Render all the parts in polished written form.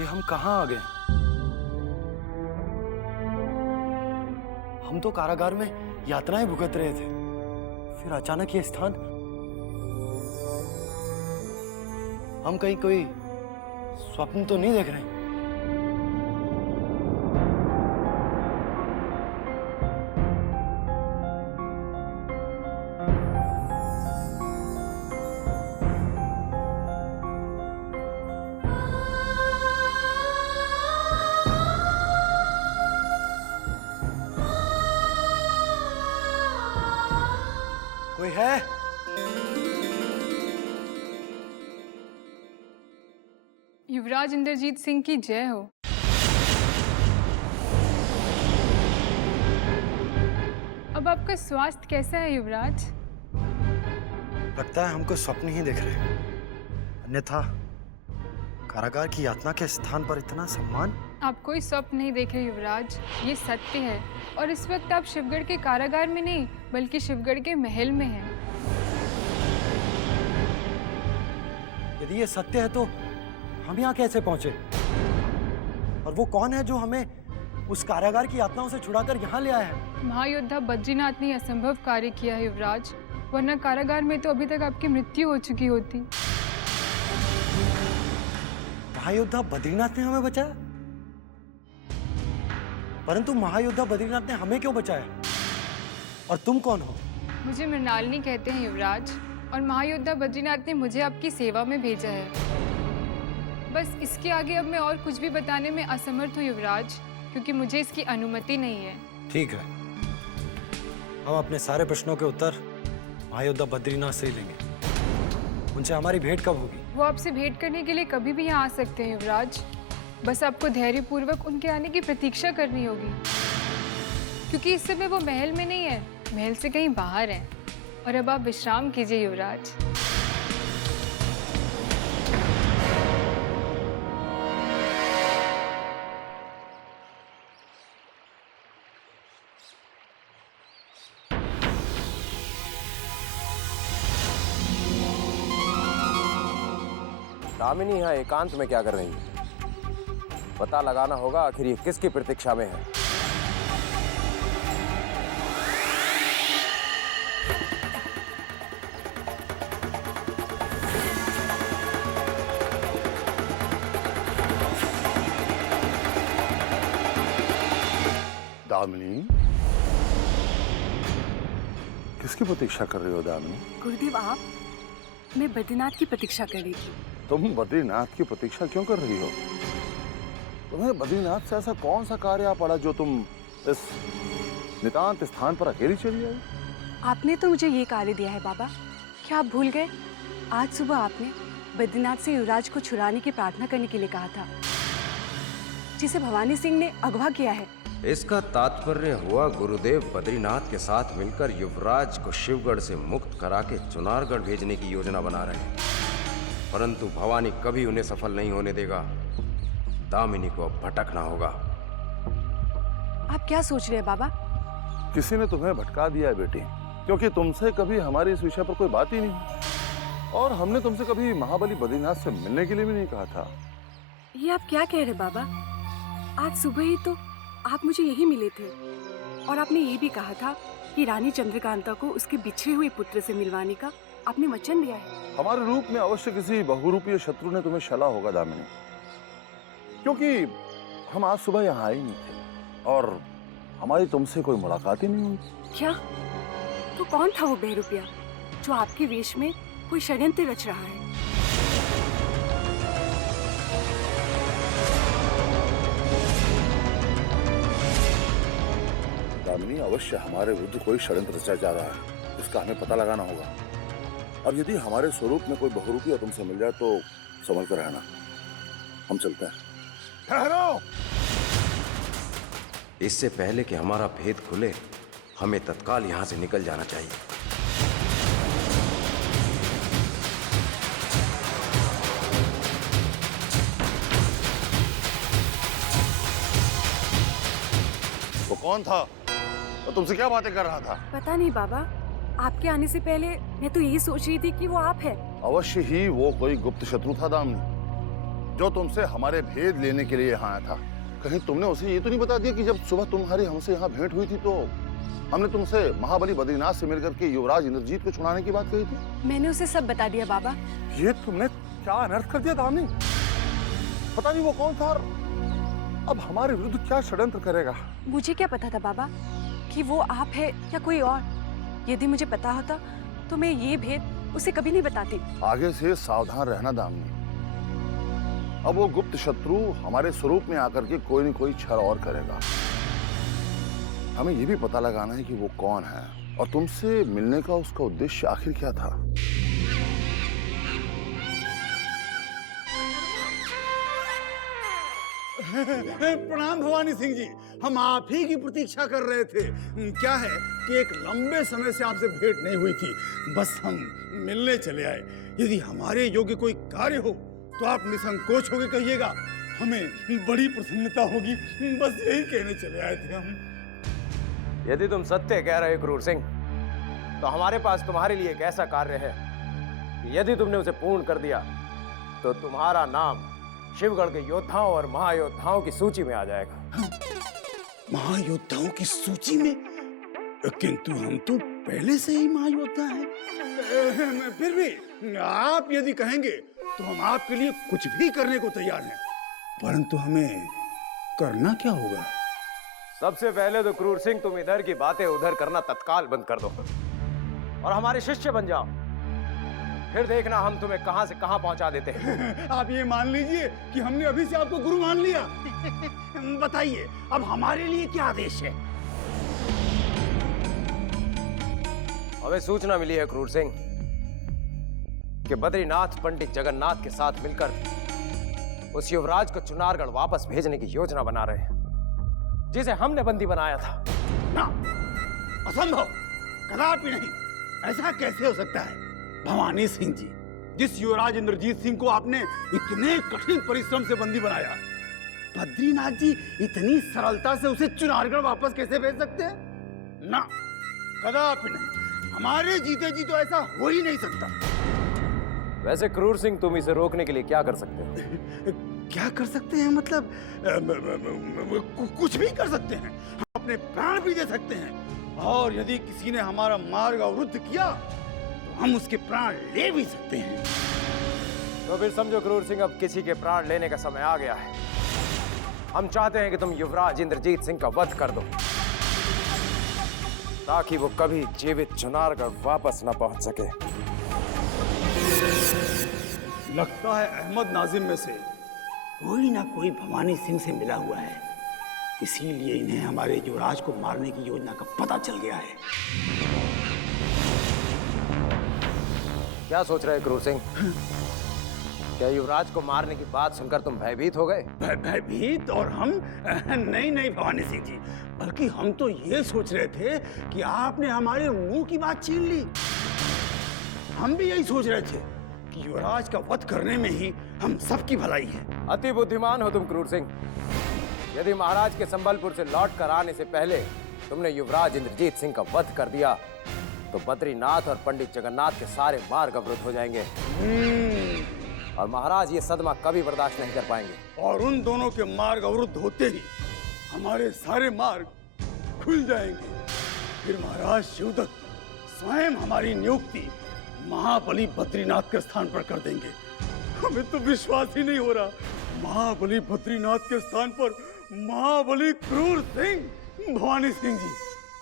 ये हम कहाँ आ गए? हम तो कारागार में यातनाएं भुगत रहे थे, फिर अचानक ये स्थान। हम कहीं कोई स्वप्न तो नहीं देख रहे? कोई है? युवराज इंद्रजीत सिंह की जय हो। अब आपका स्वास्थ्य कैसा है युवराज? लगता है हमको स्वप्न ही देख रहे हैं, अन्यथा कारागार की यातना के स्थान पर इतना सम्मान। आप कोई स्वप्न नहीं देख रहे युवराज, ये सत्य है। और इस वक्त आप शिवगढ़ के कारागार में नहीं बल्कि शिवगढ़ के महल में हैं। यदि ये सत्य है तो हम यहाँ कैसे पहुंचे? और वो कौन है जो हमें उस कारागार की यातनाओं से छुड़ाकर यहाँ ले आया है? महायोद्धा बद्रीनाथ ने असंभव कार्य किया है युवराज, वरना कारागार में तो अभी तक आपकी मृत्यु हो चुकी होती। महायोद्धा बद्रीनाथ ने हमें बचाया? परंतु महायोद्धा बद्रीनाथ ने हमें क्यों बचाया? और तुम कौन हो? मुझे मृणालिनी कहते हैं युवराज, और महायोद्धा बद्रीनाथ ने मुझे आपकी सेवा में भेजा है। बस इसके आगे अब मैं और कुछ भी बताने में असमर्थ हूँ युवराज, क्योंकि मुझे इसकी अनुमति नहीं है। ठीक है, हम अपने सारे प्रश्नों के उत्तर महायोद्धा बद्रीनाथ से ही लेंगे। उनसे हमारी भेंट कब होगी? वो आपसे भेंट करने के लिए कभी भी यहाँ आ सकते हैं युवराज। बस आपको धैर्यपूर्वक उनके आने की प्रतीक्षा करनी होगी, क्योंकि इस समय वो महल में नहीं है, महल से कहीं बाहर है। और अब आप विश्राम कीजिए युवराज। दामिनी यहाँ एकांत में क्या कर रही है? पता लगाना होगा आखिर ये किसकी प्रतीक्षा में है। दामिनी, किसकी प्रतीक्षा कर रही हो दामिनी? गुरुदेव आप, मैं बद्रीनाथ की प्रतीक्षा कर रही थी। तुम बद्रीनाथ की प्रतीक्षा क्यों कर रही हो? तुम्हें बद्रीनाथ से ऐसा कौन सा कार्य आ पड़ा जो तुम इस नितांत स्थान पर अकेली चली आई? आपने तो मुझे ये कार्य दिया है बाबा, क्या आप भूल गए? आज सुबह आपने बद्रीनाथ से युवराज को छुड़ाने की प्रार्थना करने के लिए कहा था, जिसे भवानी सिंह ने अगवा किया है। इसका तात्पर्य हुआ गुरुदेव बद्रीनाथ के साथ मिलकर युवराज को शिवगढ़ से मुक्त करा के चुनारगढ़ भेजने की योजना बना रहे हैं। परंतु भवानी कभी उन्हें सफल नहीं होने देगा। दामिनी को अब भटकना होगा। आप क्या सोच रहे हैं बाबा? किसी ने तुम्हें भटका दिया है बेटी, क्योंकि तुमसे कभी हमारी इस विषय पर कोई बात ही नहीं, और हमने तुमसे कभी महाबली बद्रीनाथ से मिलने के लिए भी नहीं कहा था। ये आप क्या कह रहे बाबा? आज सुबह ही तो आप मुझे यही मिले थे, और आपने ये भी कहा था कि रानी चंद्रकांता को उसके बिछड़े हुए पुत्र से मिलवाने का आपने वचन दिया है। हमारे रूप में अवश्य किसी बहुरूपीय शत्रु ने तुम्हें छला होगा दामिनी, क्योंकि हम आज सुबह यहाँ आए नहीं थे और हमारी तुमसे कोई मुलाकात ही नहीं हुई। क्या? तो कौन था वो बहरूपिया जो आपके वेश में कोई षड्यंत्र रच रहा है? दामिनी, अवश्य हमारे विरुद्ध कोई षड्यंत्र रचा जा रहा है, इसका हमें पता लगाना होगा। अब यदि हमारे स्वरूप में कोई बहुरूपी तुमसे मिल जाए तो संभल कर रहना। हम चलते हैं। ठहरो! इससे पहले कि हमारा भेद खुले, हमें तत्काल यहाँ से निकल जाना चाहिए। वो कौन था? वो तुमसे क्या बातें कर रहा था? पता नहीं बाबा, आपके आने से पहले मैं तो यही सोच रही थी कि वो आप है। अवश्य ही वो कोई गुप्त शत्रु था दामिनी, जो तुमसे हमारे भेद लेने के लिए यहाँ आया था। कहीं तुमने उसे ये तो नहीं बता दिया कि जब सुबह तुम्हारी हमसे यहाँ भेंट हुई थी तो हमने तुमसे महाबली बद्रीनाथ से मिलकर के युवराज इंद्रजीत को छुड़ाने की बात कही थी? मैंने उसे सब बता दिया बाबा। ये तुमने क्या अनर्थ कर दिया दामिनी? पता नहीं वो कौन था और अब हमारे विरुद्ध क्या षड्यंत्र करेगा। मुझे क्या पता था बाबा कि वो आप है या कोई और। यदि मुझे पता होता तो मैं ये भेद उसे कभी नहीं बताती। आगे से सावधान रहना दामिनी। अब वो गुप्त शत्रु हमारे स्वरूप में आकर के कोई न कोई छल और करेगा। हमें ये भी पता लगाना है कि वो कौन है और तुमसे मिलने का उसका उद्देश्य आखिर क्या था। प्रणाम भवानी सिंह जी, हम आप ही की प्रतीक्षा कर रहे थे। क्या है कि एक लंबे समय से आपसे भेंट नहीं हुई थी, बस हम मिलने चले आए। यदि हमारे योग्य कोई कार्य हो तो आप निसंकोच होकर कहिएगा, हमें बड़ी प्रसन्नता होगी। बस यही कहने चले आए थे हम। यदि तुम सत्य कह रहे क्रूर सिंह, तो हमारे पास तुम्हारे लिए एक ऐसा कार्य है कि यदि तुमने उसे पूर्ण कर दिया तो तुम्हारा नाम शिवगढ़ के योद्धाओं और महायोद्धाओं की सूची में आ जाएगा। महायोद्धाओं की सूची में? किंतु हम तो पहले से ही महायोद्धा हैं। फिर भी आप यदि कहेंगे तो हम आपके लिए कुछ भी करने को तैयार हैं, परंतु हमें करना क्या होगा? सबसे पहले तो क्रूर सिंह तुम इधर की बातें उधर करना तत्काल बंद कर दो और हमारे शिष्य बन जाओ। फिर देखना हम तुम्हें कहां से कहां पहुंचा देते हैं। आप ये मान लीजिए कि हमने अभी से आपको गुरु मान लिया। बताइए अब हमारे लिए क्या आदेश है? हमें सूचना मिली है क्रूर सिंह कि बद्रीनाथ पंडित जगन्नाथ के साथ मिलकर उस युवराज को चुनारगढ़ वापस भेजने की योजना बना रहे हैं जिसे हमने बंदी बनाया था। ना, असंभव, कदापि नहीं। ऐसा कैसे हो सकता है? भवानी सिंह जी, जिस युवराज इंद्रजीत सिंह को आपने इतने कठिन परिश्रम से बंदी बनाया, बद्रीनाथ जी इतनी सरलता से उसे चुनारगढ़ वापस कैसे भेज सकते हैं? ना, कदापि नहीं। हमारे जीते जी तो ऐसा हो ही नहीं सकता। वैसे क्रूर सिंह तुम इसे रोकने के लिए क्या कर सकते हो? क्या कर सकते हैं? मतलब कुछ भी कर सकते हैं। हम अपने प्राण भी दे सकते हैं और यदि किसी ने हमारा मार्ग अवरुद्ध किया तो हम उसके प्राण ले भी सकते हैं। तो फिर समझो क्रूर सिंह, अब किसी के प्राण लेने का समय आ गया है। हम चाहते हैं कि तुम युवराज इंद्रजीत सिंह का वध कर दो ताकि वो कभी जीवित चुनारगढ़ वापस न पहुंच सके। लगता है अहमद नाजिम में से कोई ना कोई भवानी सिंह से मिला हुआ है, इसीलिए इन्हें हमारे युवराज को मारने की योजना का पता चल गया है। क्या सोच रहे क्रूर सिंह? क्या युवराज को मारने की बात सुनकर तुम भयभीत हो गए? भयभीत? और हम? नहीं नहीं भवानी सिंह जी, बल्कि हम तो ये सोच रहे थे कि आपने हमारे मुंह की बात छीन ली। हम भी यही सोच रहे थे कि युवराज का वध करने में ही हम सबकी भलाई है। अति बुद्धिमान हो तुम क्रूर सिंह। यदि महाराज के संबलपुर से लौट कर आने से पहले तुमने युवराज इंद्रजीत सिंह का वध कर दिया तो बद्रीनाथ और पंडित जगन्नाथ के सारे मार्ग अवरुद्ध हो जाएंगे और महाराज ये सदमा कभी बर्दाश्त नहीं कर पाएंगे। और उन दोनों के मार्ग अवरुद्ध होते ही हमारे सारे मार्ग खुल जाएंगे। फिर महाराज शिवदत्त स्वयं हमारी नियुक्ति महाबली बद्रीनाथ के स्थान पर कर देंगे। हमें तो विश्वास ही नहीं हो रहा, महाबली बद्रीनाथ के स्थान पर महाबली क्रूर सिंह। भवानी सिंह जी,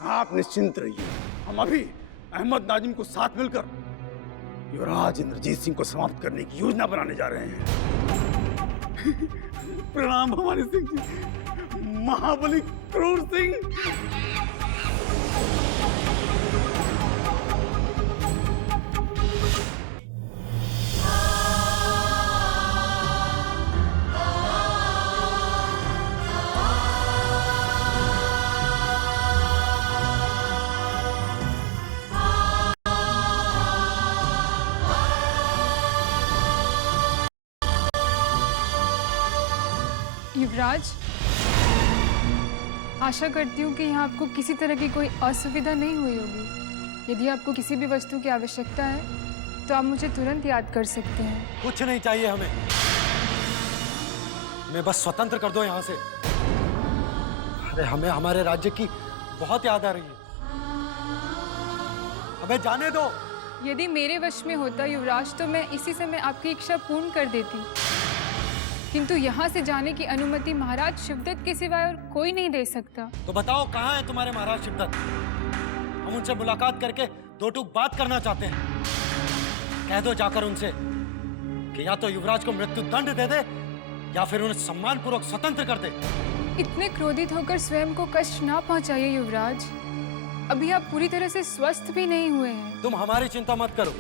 आप निश्चिंत रहिए, हम अभी अहमद नाजिम को साथ मिलकर युवराज इंद्रजीत सिंह को समाप्त करने की योजना बनाने जा रहे हैं। प्रणाम भवानी सिंह जी, महाबली क्रूर सिंह। युवराज, आशा करती हूँ कि यहाँ आपको किसी तरह की कोई असुविधा नहीं हुई होगी। यदि आपको किसी भी वस्तु की आवश्यकता है तो आप मुझे तुरंत याद कर सकते हैं। कुछ नहीं चाहिए हमें। हमें बस स्वतंत्र कर दो यहाँ से। अरे हमें हमारे राज्य की बहुत याद आ रही है, हमें जाने दो। यदि मेरे वश में होता युवराज तो मैं इसी समय आपकी इच्छा पूर्ण कर देती, किंतु यहाँ से जाने की अनुमति महाराज शिवदत्त के सिवाय और कोई नहीं दे सकता। तो बताओ कहाँ है तुम्हारे महाराज शिवदत्त? हम उनसे मुलाकात करके दो टूक बात करना चाहते हैं। कह दो जाकर उनसे कि या तो युवराज को मृत्यु दंड दे दे या फिर उन्हें सम्मान पूर्वक स्वतंत्र कर दे। इतने क्रोधित होकर स्वयं को कष्ट ना पहुंचाइए युवराज, अभी आप पूरी तरह से स्वस्थ भी नहीं हुए हैं। तुम हमारी चिंता मत करो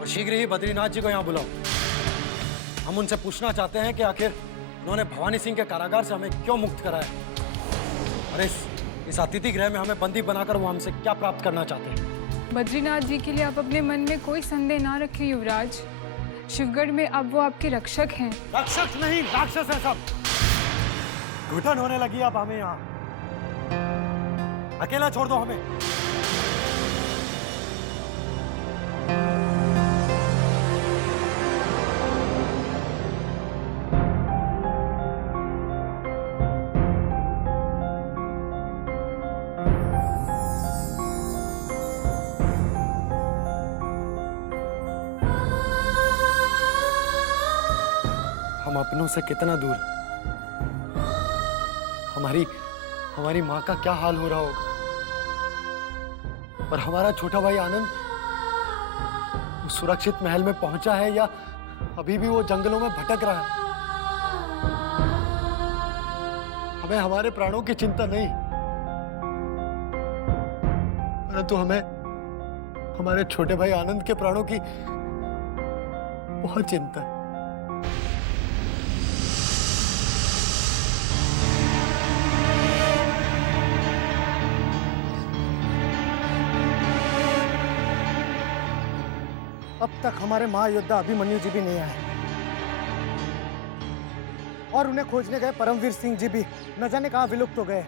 और शीघ्र ही बद्रीनाथ जी को यहाँ बुलाओ। हम उनसे पूछना चाहते हैं कि आखिर उन्होंने भवानी सिंह के कारागार से हमें क्यों मुक्त कराया और इस अतिथि गृह में हमें बंदी बनाकर वो हमसे क्या प्राप्त करना चाहते हैं। बद्रीनाथ जी के लिए आप अपने मन में कोई संदेह ना रखें युवराज, शिवगढ़ में अब वो आपके रक्षक हैं। रक्षक नहीं, राक्षस है सब। घुटन होने लगी अब हमें यहाँ, अकेला छोड़ दो हमें। हम अपनों से कितना दूर, हमारी माँ का क्या हाल हो रहा होगा, और हमारा छोटा भाई आनंद वो सुरक्षित महल में पहुंचा है या अभी भी वो जंगलों में भटक रहा है। हमें हमारे प्राणों की चिंता नहीं, परंतु हमें हमारे छोटे भाई आनंद के प्राणों की बहुत चिंता है। अब तक हमारे महायोद्धा अभिमन्यु जी भी नहीं आए और उन्हें खोजने गए परमवीर सिंह जी भी न जाने कहां विलुप्त हो गए।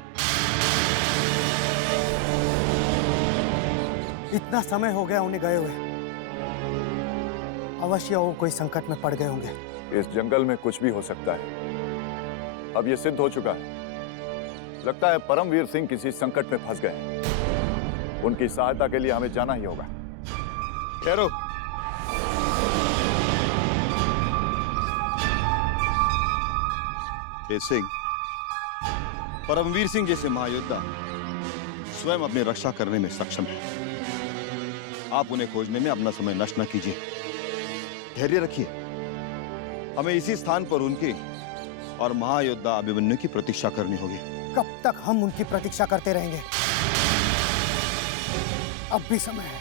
इतना समय हो गया उन्हें गए हुए, अवश्य वो कोई संकट में पड़ गए होंगे। इस जंगल में कुछ भी हो सकता है, अब ये सिद्ध हो चुका है। लगता है परमवीर सिंह किसी संकट में फंस गए, उनकी सहायता के लिए हमें जाना ही होगा। ठहरो, सिंह, परमवीर सिंह जैसे महायोद्धा स्वयं अपनी रक्षा करने में सक्षम है। आप उन्हें खोजने में अपना समय नष्ट न कीजिए, धैर्य रखिए। हमें इसी स्थान पर उनके और महायोद्धा अभिमन्यु की प्रतीक्षा करनी होगी। कब तक हम उनकी प्रतीक्षा करते रहेंगे? अब भी समय है।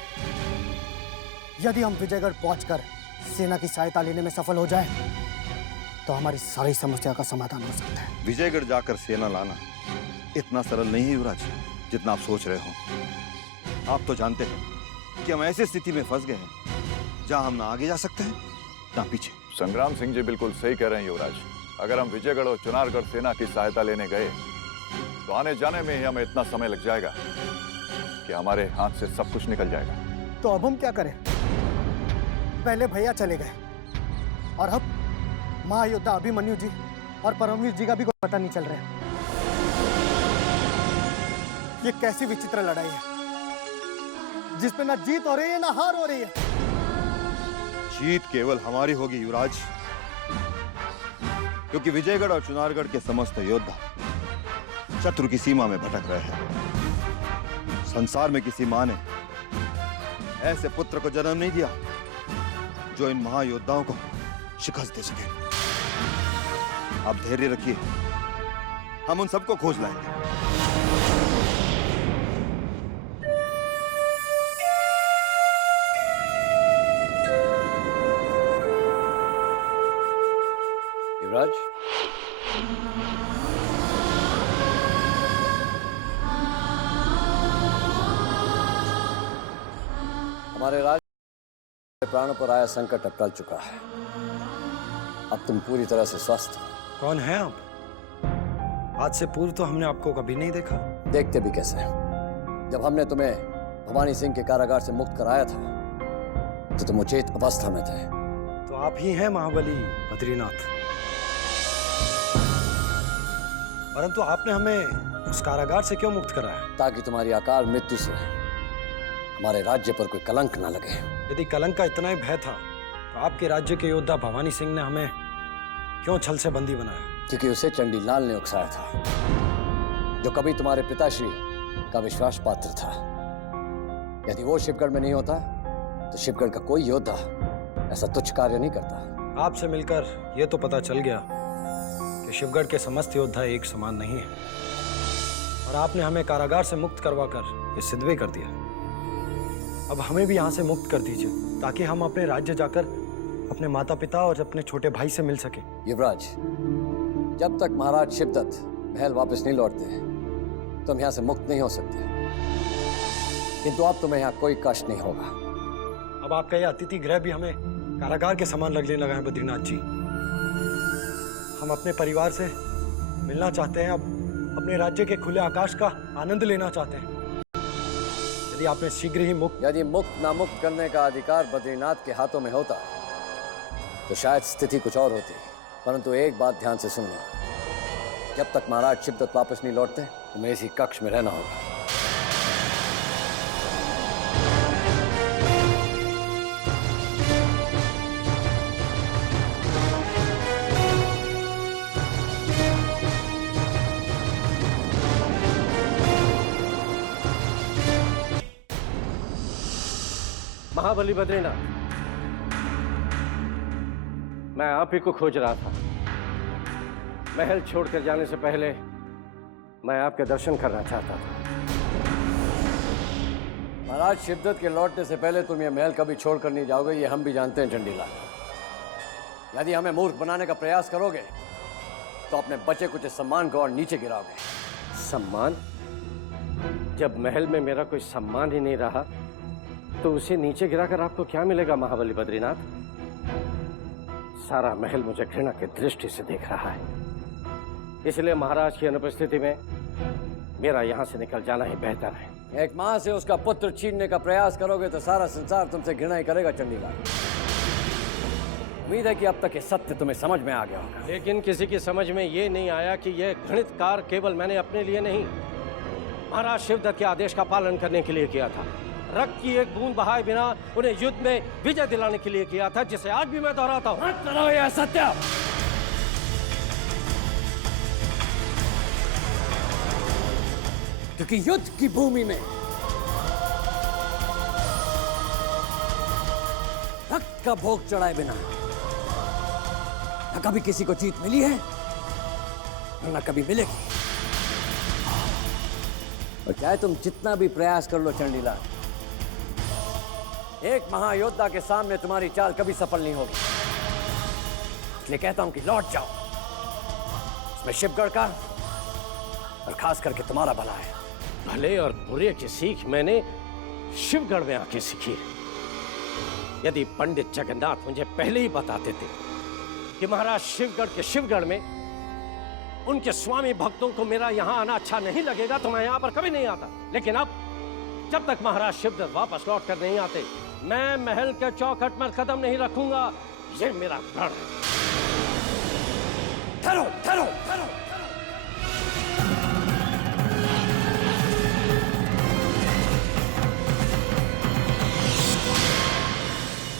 यदि हम विजयगढ़ पहुंचकर सेना की सहायता लेने में सफल हो जाए तो हमारी सारी समस्या का समाधान हो सकता है। विजयगढ़ जाकर सेना लाना इतना सरल नहीं है युवराज, जितना आप सोच रहे हो। आप तो जानते हैं कि हम ऐसी स्थिति में फंस गए हैं जहां हम ना आगे जा सकते हैं ना पीछे। संग्राम सिंह जी बिल्कुल सही कह रहे हैं युवराज। अगर हम विजयगढ़ और चुनारगढ़ सेना की सहायता लेने गए तो आने जाने में ही हमें इतना समय लग जाएगा कि हमारे हाथ से सब कुछ निकल जाएगा। तो अब हम क्या करें? पहले भैया चले गए और अब महायोद्धा अभिमन्यु जी और परमवीर जी का भी कोई पता नहीं चल रहा है। ये कैसी विचित्र लड़ाई है जिसमें ना जीत हो रही है ना हार हो रही है। जीत केवल हमारी होगी युवराज, क्योंकि विजयगढ़ और चुनारगढ़ के समस्त योद्धा शत्रु की सीमा में भटक रहे हैं। संसार में किसी मां ने ऐसे पुत्र को जन्म नहीं दिया जो इन महायोद्धाओं को शिकस्त दे सके। आप धैर्य रखिए, हम उन सबको खोज लाएंगे। युवराज, हमारे राज के प्राणों पर आया संकट अब टल चुका है। अब तुम पूरी तरह से स्वस्थ हो। कौन है आप? आज से पूर्व तो हमने आपको कभी नहीं देखा। देखते भी कैसे? जब हमने तुम्हें भवानी सिंह के कारागार से मुक्त कराया था तो तुम उचित अवस्था में थे। तो आप ही हैं महाबली बद्रीनाथ। परंतु आपने हमें उस कारागार से क्यों मुक्त कराया? ताकि तुम्हारी अकाल मृत्यु से हमारे राज्य पर कोई कलंक ना लगे। यदि कलंक का इतना ही भय था तो आपके राज्य के योद्धा भवानी सिंह ने हमें क्यों छल से बंदी बनाया? क्योंकि उसे चंडीलाल ने उकसाया था, जो कभी तुम्हारे पिताश्री का विश्वास पात्र था। यदि वो शिवगढ़ में नहीं होता तो शिवगढ़ का कोई योद्धा ऐसा तुच्छ कार्य नहीं करता। आपसे मिलकर ये तो पता चल गया कि शिवगढ़ के समस्त योद्धा एक समान नहीं है, और आपने हमें कारागार से मुक्त करवाकर ये सिद्ध भी कर दिया। अब हमें भी यहाँ से मुक्त कर दीजिए ताकि हम अपने राज्य जाकर अपने माता पिता और अपने छोटे भाई से मिल सके। युवराज, जब तक महाराज शिवदत्त महल वापस नहीं लौटते तुम यहाँ से मुक्त नहीं हो सकते। किंतु अब तुम्हें यहाँ कोई कष्ट नहीं होगा। अब आपका यह अतिथि गृह भी हमें कारागार के समान लगने लगा है बद्रीनाथ जी। हम अपने परिवार से मिलना चाहते हैं, अब अपने राज्य के खुले आकाश का आनंद लेना चाहते हैं। यदि आपने शीघ्र ही यदि मुक्त नामुक्त करने का अधिकार बद्रीनाथ के हाथों में होता तो शायद स्थिति कुछ और होती। परंतु एक बात ध्यान से सुन लो, जब तक महाराज शिवदत्त वापस नहीं लौटते तुम्हें इसी कक्ष में रहना होगा। महाबली बद्रीनाथ, मैं आप ही को खोज रहा था। महल छोड़कर जाने से पहले मैं आपके दर्शन करना चाहता था। महाराज शिवदत्त के लौटने से पहले तुम ये महल कभी छोड़कर नहीं जाओगे, ये हम भी जानते हैं चंडीलाल। यदि हमें मूर्ख बनाने का प्रयास करोगे तो अपने बचे कुछ सम्मान को और नीचे गिराओगे। सम्मान? जब महल में मेरा कोई सम्मान ही नहीं रहा तो उसे नीचे गिराकर आपको क्या मिलेगा महाबली बद्रीनाथ? सारा महल मुझे घृणा की दृष्टि से देख रहा है, इसलिए महाराज की अनुपस्थिति में मेरा यहाँ से निकल जाना ही बेहतर है। एक माँ से उसका पुत्र छीनने का प्रयास करोगे तो सारा संसार तुमसे घृणा ही करेगा चंडीलाल। उम्मीद है कि अब तक ये सत्य तुम्हें समझ में आ गया होगा। लेकिन किसी की समझ में ये नहीं आया कि यह घृणित कार्य केवल मैंने अपने लिए नहीं, महाराज शिवदत्त के आदेश का पालन करने के लिए किया था। रक्त की एक बूंद बहाए बिना उन्हें युद्ध में विजय दिलाने के लिए किया था, जिसे आज भी मैं दोहराता हूं। मत करो यह सत्य। क्योंकि युद्ध की भूमि में रक्त का भोग चढ़ाए बिना न कभी किसी को जीत मिली है न कभी मिलेगी। और चाहे तुम जितना भी प्रयास कर लो चंडीलाल, एक महायोद्धा के सामने तुम्हारी चाल कभी सफल नहीं होगी। इसलिए कहता हूं कि लौट जाओ। इसमें शिवगढ़ का और खास करके तुम्हारा भला है। भले और बुरे की सीख मैंने शिवगढ़ में आके सीखी। यदि पंडित जगन्नाथ मुझे पहले ही बताते थे कि महाराज शिवगढ़ में उनके स्वामी भक्तों को मेरा यहाँ आना अच्छा नहीं लगेगा तो मैं यहाँ पर कभी नहीं आता। लेकिन अब जब तक महाराज शिवदत्त वापस लौट कर नहीं आते मैं महल के चौखट में कदम नहीं रखूंगा। ये मेरा प्रण है। ठहरो।